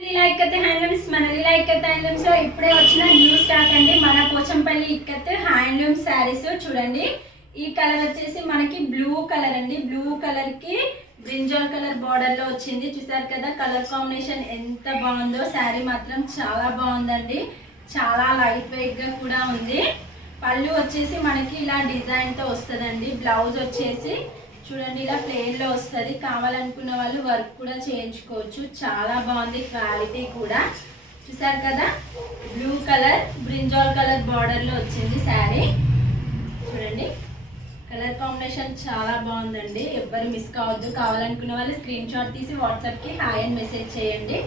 Handlooms మన ikat handlooms లో ఇప్పుడే వచ్చిన న్యూ స్టాక్ అండి. మన పోచంపల్లి ఇక్కత్ హ్యాండ్లూమ్ శారీస్ చూడండి. ఈ కలర్ వచ్చేసి మనకి బ్లూ కలర్ అండి. బ్లూ కలర్ కి బ్రింజాల్ కలర్ బార్డర్ లో వచ్చింది. చూసారు కదా కలర్ కాంబినేషన్ ఎంత బాగుందో. శారీ మాత్రం చాలా బాగుందండి. చాలా లైట్ వెయిట్ గా కూడా ఉంది. పళ్ళు వచ్చేసి మనకి ఇలా డిజైన్ తో వస్తుందండి. బ్లౌజ్ వచ్చేసి చూడండి ఇలా ప్లెయిన్ లో వస్తుంది. కావాలనుకున్న వాళ్ళు వర్క్ కూడా చేయించుకోవచ్చు. చాలా బాగుంది క్వాలిటీ కూడా. చూసారు కదా blue colour brinjal colour border లో వచ్చింది శారీ. చూడండి కలర్ కాంబినేషన్ చాలా బాగుందండి. ఎవ్వరు మిస్ కావద్దు. కావాలనుకున్న వాళ్ళు స్క్రీన్ షాట్ తీసి వాట్సాప్ కి హాయ్ అని మెసేజ్ చేయండి.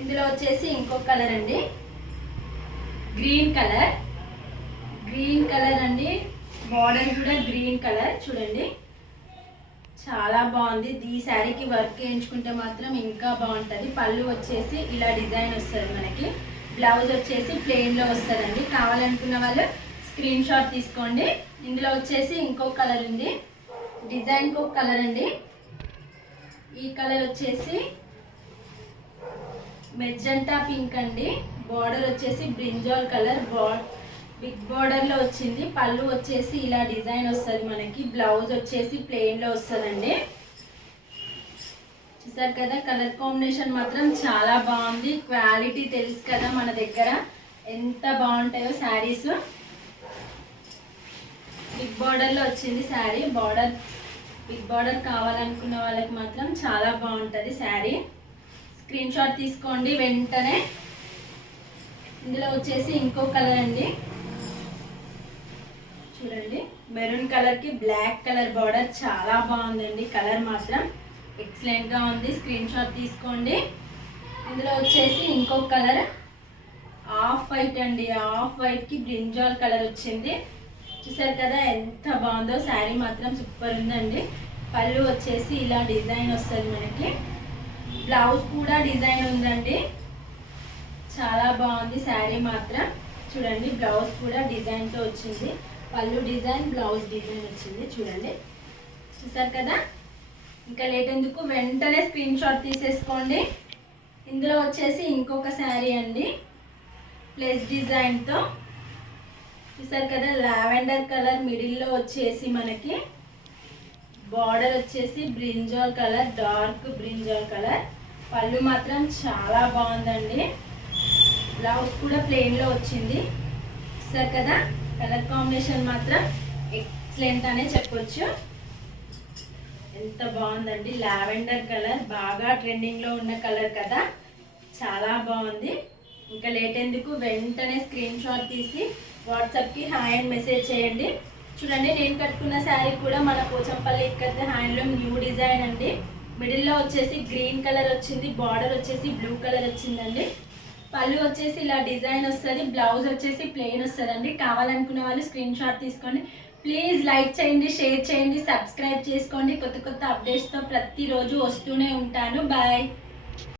ఇందులో వచ్చేసి ఇంకొక కలర్ అండి, గ్రీన్ కలర్. గ్రీన్ కలర్ అండి, బార్డర్ కూడా గ్రీన్ కలర్. చూడండి చాలా బాగుంది. ఈ శారీకి వర్క్ వేయించుకుంటే మాత్రం ఇంకా బాగుంటుంది. పళ్ళు వచ్చేసి ఇలా డిజైన్ వస్తుంది మనకి. బ్లౌజ్ వచ్చేసి ప్లెయిన్లో వస్తుందండి. కావాలనుకున్న వాళ్ళు స్క్రీన్ షాట్ తీసుకోండి. ఇందులో వచ్చేసి ఇంకో కలర్ ఉంది, డిజైన్కి ఒక కలర్ అండి. ఈ కలర్ వచ్చేసి మెజెంటా పింక్ అండి. బార్డర్ వచ్చేసి బ్రింజాల్ కలర్ బిగ్ బార్డర్ లో వచ్చింది. పళ్ళు వచ్చేసి ఇలా డిజైన్ వస్తుంది మనకి. బ్లౌజ్ వచ్చేసి ప్లెయిన్ లో వస్తుందండి. చూసారు కదా కలర్ కాంబినేషన్ మాత్రం చాలా బాగుంది. క్వాలిటీ తెలుసు కదా మన దగ్గర ఎంత బాగుంటాయో శారీస్. బిగ్ బార్డర్ లో వచ్చింది శారీ. బిగ్ బార్డర్ కావాలనుకున్న వాళ్ళకి మాత్రం చాలా బాగుంటుంది శారీ. స్క్రీన్ షాట్ తీసుకోండి వెంటనే. ఇందులో వచ్చేసి ఇంకో కలర్ అండి. చూడండి మెరూన్ కలర్ కి బ్లాక్ కలర్ బార్డర్ చాలా బాగుందండి. కలర్ మాత్రం ఎక్సలెంట్ గా ఉంది. స్క్రీన్ షాట్ తీసుకోండి. ఇందులో వచ్చేసి ఇంకో కలర్ ఆఫ్ వైట్ అండి. ఆఫ్ వైట్ కి బ్రింజాల్ కలర్ వచ్చింది. చూసారు కదా ఎంత బాగుందో. శారీ మాత్రం సూపర్ ఉందండి. పళ్ళు వచ్చేసి ఇలా డిజైన్ వస్తుంది మనకి. బ్లౌజ్ కూడా డిజైన్ ఉందండి. చాలా బాగుంది శారీ మాత్రం. చూడండి బ్లౌజ్ కూడా డిజైన్ తో వచ్చింది. పళ్ళు డిజైన్, బ్లౌజ్ డిజైన్ వచ్చింది. చూడండి చూసారు కదా. ఇంకా లేట్ ఎందుకు వెంటనే స్క్రీన్ షాట్ తీసేసుకోండి. ఇందులో వచ్చేసి ఇంకొక శారీ అండి ప్లస్ డిజైన్తో. చూసారు కదా లావెండర్ కలర్ మిడిల్లో వచ్చేసి మనకి బార్డర్ వచ్చేసి brinjal colour, dark brinjal colour. పళ్ళు మాత్రం చాలా బాగుందండి. బ్లౌజ్ కూడా ప్లెయిన్లో వచ్చింది. చూసారు కదా కలర్ కాంబినేషన్ మాత్రం ఎక్సలెంట్ అనే చెప్పొచ్చు. ఎంత బాగుందండి. లావెండర్ కలర్ బాగా ట్రెండింగ్లో ఉన్న కలర్ కదా, చాలా బాగుంది. ఇంకా లేట్ ఎందుకు వెంటనే స్క్రీన్ షాట్ తీసి వాట్సాప్కి హాయ్ అని మెసేజ్ చేయండి. చూడండి నేను కట్టుకున్న శారీ కూడా మన Pochampally ikat handloom new design అండి. మిడిల్లో వచ్చేసి గ్రీన్ కలర్ వచ్చింది. బార్డర్ వచ్చేసి బ్లూ కలర్ వచ్చిందండి. పళ్ళు వచ్చేసి ఇలా డిజైన్ వస్తుంది. బ్లౌజ్ వచ్చేసి ప్లెయిన్ వస్తుందండి. కావాలనుకున్న వాళ్ళు స్క్రీన్ షాట్ తీసుకోండి. ప్లీజ్ లైక్ చేయండి, షేర్ చేయండి, సబ్స్క్రైబ్ చేసుకోండి. కొత్త కొత్త అప్డేట్స్తో ప్రతిరోజు వస్తూనే ఉంటాను. బాయ్.